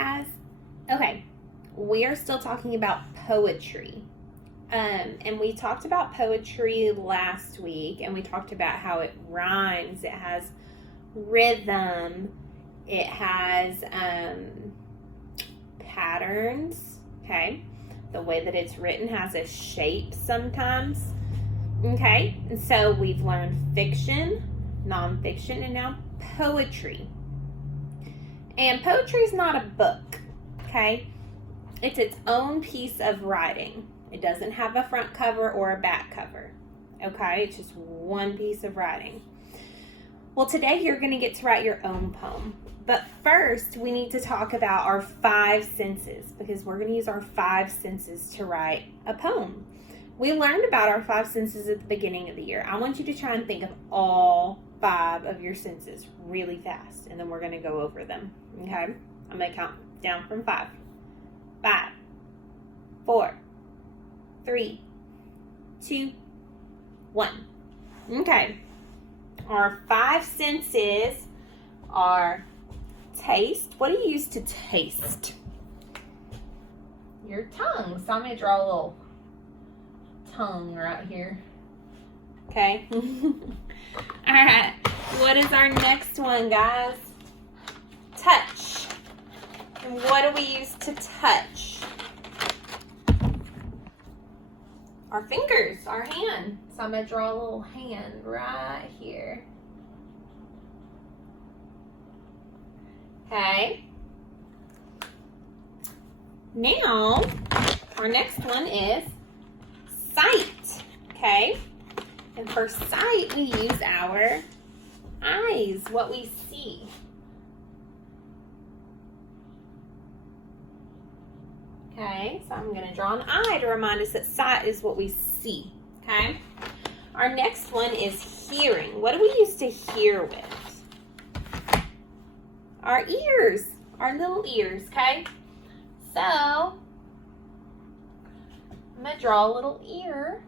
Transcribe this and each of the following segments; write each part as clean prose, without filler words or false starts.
guys. Okay, we are still talking about poetry. And we talked about poetry last week, and we talked about how it rhymes, it has rhythm, it has patterns, okay? The way that it's written has a shape sometimes, okay? And so we've learned fiction, nonfiction, and now poetry. And poetry is not a book, okay? It's its own piece of writing. It doesn't have a front cover or a back cover, okay? It's just one piece of writing. Well, today you're going to get to write your own poem. But first, we need to talk about our 5 senses, because we're going to use our 5 senses to write a poem. We learned about our 5 senses at the beginning of the year. I want you to try and think of all 5 of your senses really fast, and then we're going to go over them, okay? I'm going to count down from 5. 5, 4, 3, 2, 1. Okay. Our 5 senses are taste. What do you use to taste? Your tongue. So I'm going to draw a little tongue right here. Okay. All right. What is our next one, guys? Touch. And what do we use to touch? Our fingers, our hand. So I'm going to draw a little hand right here. Okay. Now, our next one is sight. Okay. And for sight, we use our eyes, what we see. Okay, so I'm going to draw an eye to remind us that sight is what we see. Okay. Our next one is hearing. What do we use to hear with? Our ears, our little ears, okay? So, I'm going to draw a little ear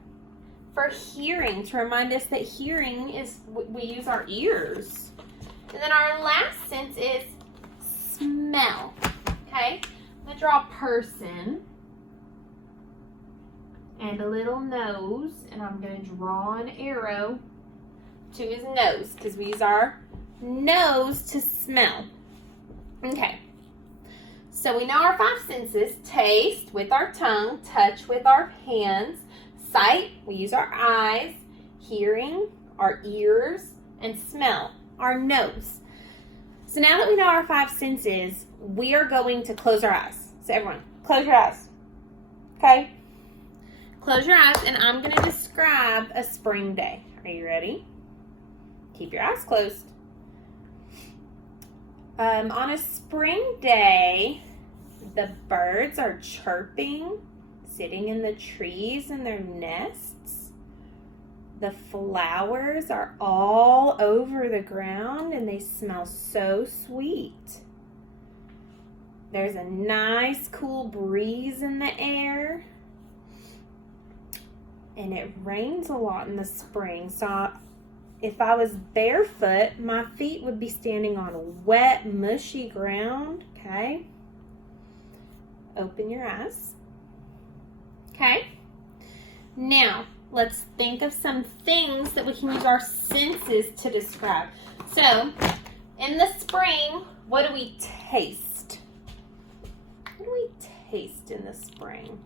for hearing to remind us that hearing is, we use our ears. And then our last sense is smell, okay? I'm going to draw a person and a little nose, and I'm going to draw an arrow to his nose because we use our nose to smell. Okay, so we know our 5 senses: taste with our tongue, touch with our hands, sight, we use our eyes, hearing, our ears, and smell, our nose. So now that we know our 5 senses, we are going to close our eyes. So everyone, close your eyes. Okay? Close your eyes, and I'm going to describe a spring day. Are you ready? Keep your eyes closed. On a spring day, the birds are chirping, sitting in the trees in their nests. The flowers are all over the ground, and they smell so sweet. There's a nice cool breeze in the air. And it rains a lot in the spring. So if I was barefoot, my feet would be standing on wet, mushy ground. Okay. Open your eyes. Okay. Now, let's think of some things that we can use our senses to describe. So, in the spring, what do we taste? What do we taste in the spring?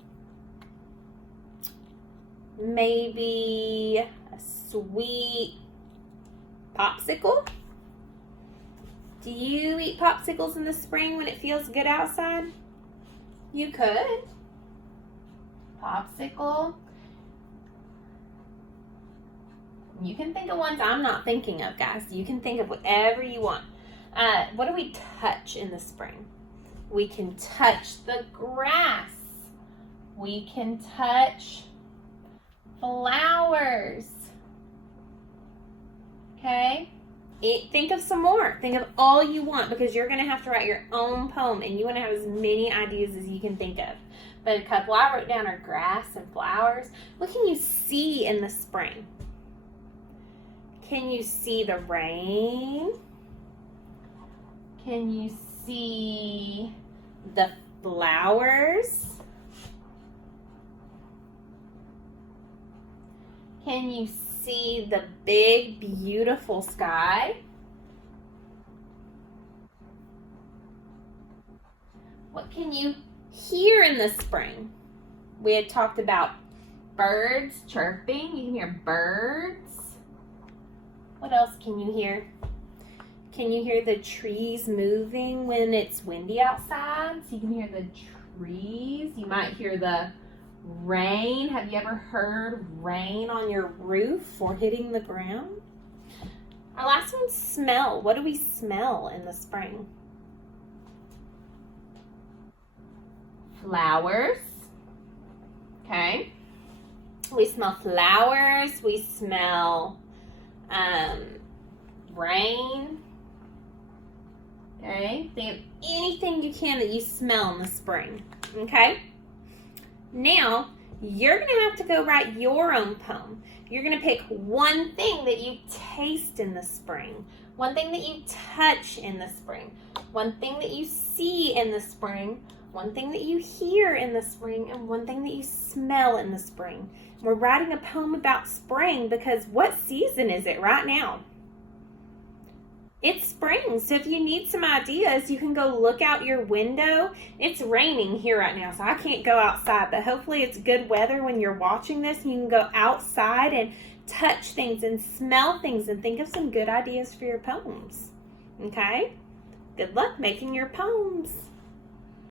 Maybe a sweet popsicle? Do you eat popsicles in the spring when it feels good outside? You could. Popsicle. You can think of ones I'm not thinking of, guys. You can think of whatever you want. What do we touch in the spring? We can touch the grass. We can touch flowers. Okay? Think of some more. Think of all you want, because you're going to have to write your own poem, and you want to have as many ideas as you can think of. But a couple I wrote down are grass and flowers. What can you see in the spring? Can you see the rain? Can you see the flowers? Can you see the big, beautiful sky? What can you hear in the spring? We had talked about birds chirping. You can hear birds. What else can you hear? Can you hear the trees moving when it's windy outside? So you can hear the trees. You might hear the rain. Have you ever heard rain on your roof or hitting the ground? Our last one, smell. What do we smell in the spring? Flowers. Okay. We smell flowers. We smell rain. Okay. Think of anything you can that you smell in the spring. Okay. Now, you're going to have to go write your own poem. You're going to pick one thing that you taste in the spring, one thing that you touch in the spring, one thing that you see in the spring, one thing that you hear in the spring, and one thing that you smell in the spring. We're writing a poem about spring because what season is it right now? It's spring, so if you need some ideas, you can go look out your window. It's raining here right now, so I can't go outside, but hopefully it's good weather when you're watching this, and you can go outside and touch things and smell things and think of some good ideas for your poems. Okay? Good luck making your poems.